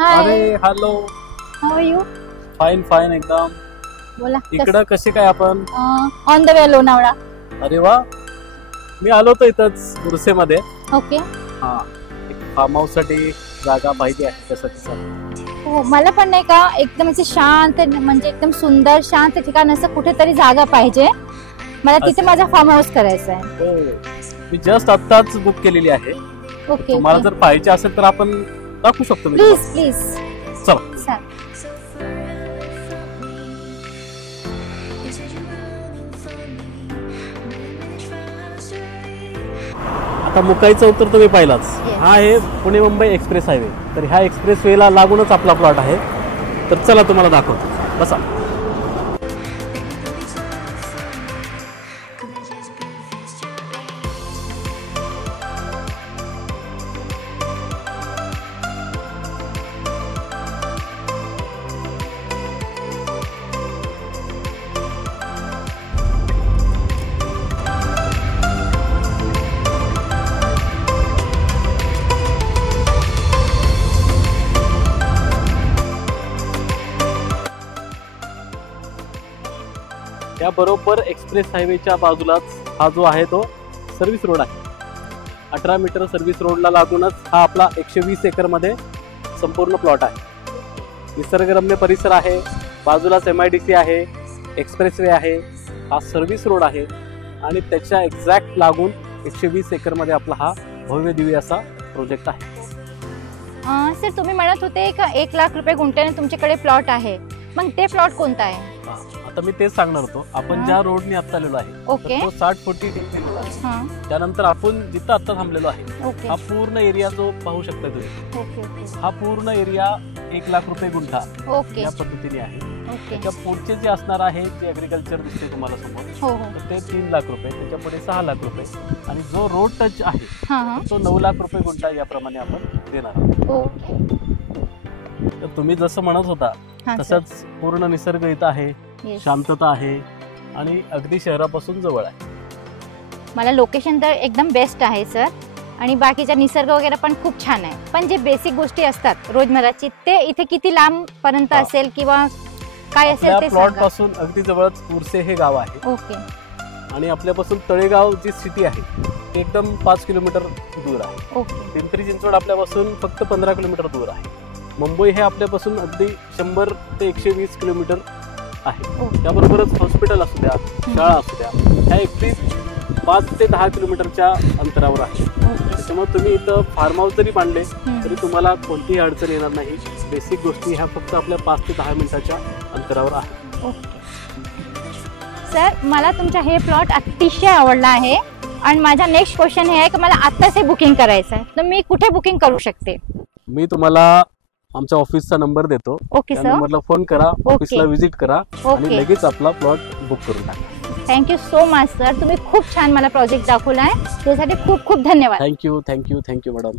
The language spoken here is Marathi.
हाय. अरे hello. How are you? Fine fine एकदम. बोला. इकडं कसे काय आपण? On the way Lonavala. अरे वा, मी आलो होतो इथंच उर्सेमध्ये. ओके. हा, एक फार्म हाऊस साठी जागा पाहिजे आहे त्यासाठी. हो, मला पण नाही का एकदम असं शांत म्हणजे एकदम सुंदर शांत ठिकाण असं कुठेतरी जागा पाहिजे. मला तिथे माझा फार्म हाऊस करायचा आहे. हो, मी जस्ट आत्ताच बुक केलेली आहे. ओके. तुम्हाला जर पाहिजे असेल तर आपण दाखवू शकतो. Please please. चला. सर. आता मुकाई चौक तर तुम्ही पाहिलाच. Yes. हा आहे पुणे मुंबई एक्सप्रेस हायवे. तर ह्या एक्सप्रेस वेला लागूनच आपला प्लॉट आहे. तर चला तुम्हाला दाखवतो. बसा. या बरोबर एक्सप्रेस हायवेच्या बाजूलाच हा जो आहे तो सर्व्हिस रोड आहे. 18 मीटर सर्व्हिस रोडला लागूनच हा आपला 120 एकर मध्ये संपूर्ण प्लॉट आहे. निसर्गरम्य परिसर आहे, बाजूलाच MIDC आहे, एक्सप्रेसवे आहे, हा सर्व्हिस रोड आहे आणि त्याच्या एक्झॅक्ट लागून 120 एकर मध्ये आपला हा भव्य दिव्य असा प्रोजेक्ट आहे. सर, तुम्ही म्हणत होते का 1 लाख रुपये गुंठ्याने तुमच्याकडे प्लॉट आहे. मग ते प्लॉट कोणता आहे? आता मी तेच सांगणार होतो. आपण ज्या रोडने आता आलेलो आहे ओके. तो 60-40 रोड आहे. त्यानंतर आपण जिथं आता थांबलेलो आहे ओके. हा पूर्ण एरिया जो पाहू शकता तुम्ही, ओके. ओके. हा पूर्ण एरिया 1 लाख रुपये गुंठा ओके. या पद्धतीने आहे. ओके. त्याच्या पुढचे जे असणार आहे जे ऍग्रिकल्चर दिसते तुम्हाला समोर, हो हो. तर ते 3 लाख रुपये, त्याच्या पुढे 6 लाख रुपये आणि जो रोड टच आहे हां हां. तो 9 लाख रुपये गुंठा याप्रमाणे आपण देणार आहोत. ओके. तर तुम्ही जसं म्हणत होता हां सर. तसंच पूर्ण निसर्ग इथं आहे, Yes. शांतता आहे आणि अगदी शहरापासून जवळ आहे. मला लोकेशन तर एकदम बेस्ट आहे सर. आणि बाकीचा निसर्ग वगैरे पण खूप छान आहे. पण जे बेसिक गोष्टी असतात रोजमर्राची ते इथे किती लांब पर्यंत असेल किंवा काय असेल ते प्लॉट सांगा. पासून अगदी जवळच उर्से हे गाव आहे. ओके. आणि आपल्यापासून तळेगाव जी सिटी आहे ते एकदम 5 किलोमीटर दूर आहे. ओके. पिंपरी चिंचवड आपल्यापासून फक्त 15 किलोमीटर दूर आहे. मुंबई हे आपल्यापासून अगदी 100 ते 120 किलोमीटर आहे. ओके. त्याबरोबरच हॉस्पिटल असू द्या, शाळा असू द्या, ह्या अगदी 5 ते 10 किलोमीटरच्या अंतरावर आहे. ओके. त्याच्यामुळे तुम्ही इथं फार्म हाऊस जरी बांधले हम्म. तरी तुम्हाला कोणतीही अडचण येणार नाही. बेसिक गोष्टी ह्या फक्त आपल्या 5 ते 10 मिनिटाच्या अंतरावर आहे. ओके. सर, मला तुमचा हे प्लॉट अतिशय आवडला आहे आणि माझा नेक्स्ट क्वेश्चन हे आहे की मला आत्ताच हे बुकिंग करायचं आहे, तर मी कुठे बुकिंग करू शकते? मी तुम्हाला आमच्या ऑफिसचा नंबर देतो. ओके त्या सर. नंबरला फोन करा, ऑफिसला व्हिजिट करा आणि ओके. लगेच आपला प्लॉट बुक करून टाका. Thank you so much sir. तुम्ही खूप छान मला प्रोजेक्ट दाखवला आहे, त्यासाठी खूप खूप धन्यवाद. Thank you madam.